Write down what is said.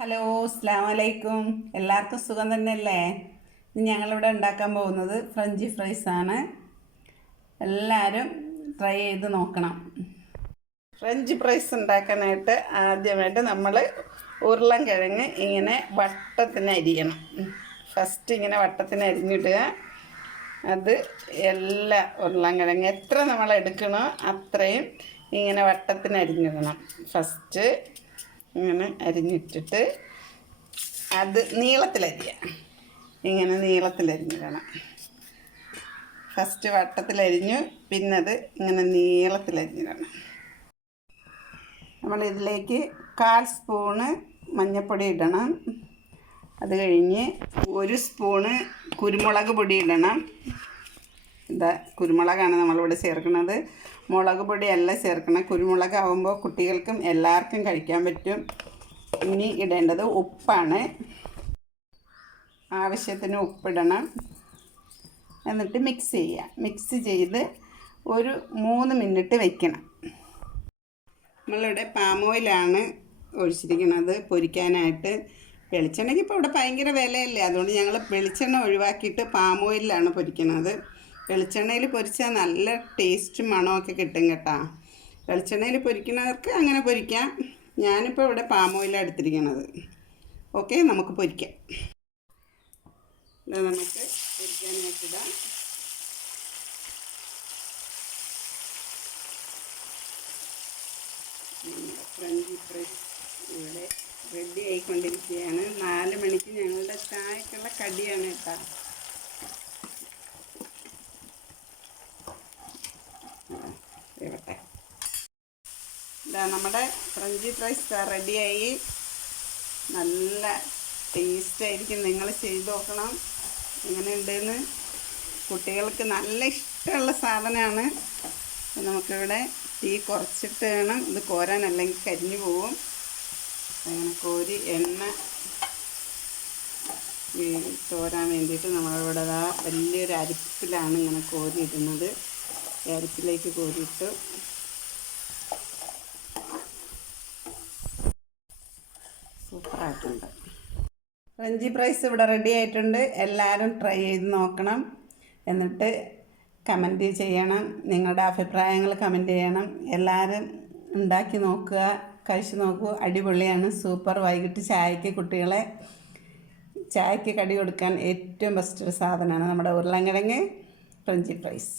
Hello, അസ്സലാമു അലൈക്കും. എല്ലാവർക്കും സുഖം തന്നെയല്ലേ? ഞങ്ങളിവിടെ ഉണ്ടാക്കാൻ പോകുന്നത് ഫ്രഞ്ച് ഫ്രൈസ് ആണ്. എല്ലാവരും ട്രൈ ചെയ്ത് നോക്കണം. ഫ്രഞ്ച് ഫ്രൈസ് ഉണ്ടാക്കാനായിട്ട് ആദ്യമായിട്ട് നമ്മൾ ഉരുളൻകിഴങ്ങ് ഇങ്ങനെ വട്ടത്തിന് അരിയണം. ഫസ്റ്റ് ഇങ്ങനെ വട്ടത്തിന് അരിഞ്ഞിടുക. അത് എല്ലാ ഉരുളൻകിഴങ്ങ് എത്ര നമ്മൾ എടുക്കണോ അത്രയും ഇങ്ങനെ വട്ടത്തിന് അരിഞ്ഞിടണം. ഫസ്റ്റ് ഇങ്ങനെ അരിഞ്ഞിട്ടിട്ട് അത് നീളത്തിലരിയാം. ഇങ്ങനെ നീളത്തിലരിഞ്ഞിടണം. ഫസ്റ്റ് വട്ടത്തിലരിഞ്ഞു, പിന്നെ അത് ഇങ്ങനെ നീളത്തിലരിഞ്ഞിടണം. നമ്മളിതിലേക്ക് 1/4 സ്പൂണ് മഞ്ഞൾപ്പൊടി ഇടണം. അത് കഴിഞ്ഞ് 1 സ്പൂണ് കുരുമുളക് പൊടി ഇടണം. ഇതാ കുരുമുളകാണ് നമ്മളിവിടെ ചേർക്കുന്നത്. മുളക് പൊടിയല്ല ചേർക്കണം. കുരുമുളകാവുമ്പോൾ കുട്ടികൾക്കും എല്ലാവർക്കും കഴിക്കാൻ പറ്റും. ഇനി ഇടേണ്ടത് ഉപ്പാണ്. ആവശ്യത്തിന് ഉപ്പിടണം. എന്നിട്ട് മിക്സ് ചെയ്യുക. മിക്സ് ചെയ്ത് ഒരു 3 മിനിറ്റ് വയ്ക്കണം. നമ്മളിവിടെ പാം ഓയിലാണ് ഒഴിച്ചിരിക്കുന്നത് പൊരിക്കാനായിട്ട്. വെളിച്ചെണ്ണയ്ക്ക് ഇപ്പോൾ ഇവിടെ ഭയങ്കര വിലയല്ലേ, അതുകൊണ്ട് ഞങ്ങൾ വെളിച്ചെണ്ണ ഒഴിവാക്കിയിട്ട് പാം ഓയിലാണ് പൊരിക്കുന്നത്. വെളിച്ചെണ്ണയിൽ പൊരിച്ചാൽ നല്ല ടേസ്റ്റും മണമൊക്കെ കിട്ടും കേട്ടോ. വെളിച്ചെണ്ണയിൽ പൊരിക്കുന്നവർക്ക് അങ്ങനെ പൊരിക്കാം. ഞാനിപ്പോൾ ഇവിടെ പാം ഓയിലാണ് എടുത്തിരിക്കുന്നത്. ഓക്കെ, നമുക്ക് പൊരിക്കാം. ഇത് നമുക്ക് പൊരിക്കാനായിട്ടിടാം. ഫ്രഞ്ച് ഫ്രൈസ് ഇവിടെ റെഡി ആയിക്കൊണ്ടിരിക്കുകയാണ്. 4 മണിക്ക് ഞങ്ങളുടെ ചായക്കുള്ള കടിയാണ് കേട്ടോ. ഇതാ നമ്മുടെ ഫ്രഞ്ച് ഫ്രൈസ് റെഡിയായി. നല്ല ടേസ്റ്റായിരിക്കും. നിങ്ങൾ ചെയ്ത് നോക്കണം എങ്ങനെയുണ്ടെന്ന്. കുട്ടികൾക്ക് നല്ല ഇഷ്ടമുള്ള സാധനമാണ്. നമുക്കിവിടെ തീ കുറച്ചിട്ട് വേണം ഇത് കോരാൻ, അല്ലെങ്കിൽ കരിഞ്ഞു പോവും. അങ്ങനെ കോരി എണ്ണ തോരാൻ വേണ്ടിയിട്ട് നമ്മളിവിടെ വലിയൊരു അരിപ്പിലാണ് ഇങ്ങനെ കോരിയിടുന്നത്. ഈ അരിപ്പിലേക്ക് കോരിയിട്ട് സൂപ്പറായിട്ടുണ്ട്. ഫ്രഞ്ച് ഫ്രൈസ് ഇവിടെ റെഡി ആയിട്ടുണ്ട്. എല്ലാവരും ട്രൈ ചെയ്ത് നോക്കണം. എന്നിട്ട് കമൻറ്റ് ചെയ്യണം. നിങ്ങളുടെ അഭിപ്രായങ്ങൾ കമൻറ്റ് ചെയ്യണം. എല്ലാവരും ഉണ്ടാക്കി നോക്കുക, കഴിച്ച് നോക്കൂ. അടിപൊളിയാണ്, സൂപ്പർ. വൈകിട്ട് ചായക്ക് കുട്ടികളെ ചായക്ക് കടി കൊടുക്കാൻ ഏറ്റവും ബെസ്റ്റ് ഒരു സാധനമാണ് നമ്മുടെ ഉരുളൻകിഴങ്ങ് ഫ്രഞ്ച് ഫ്രൈസ്.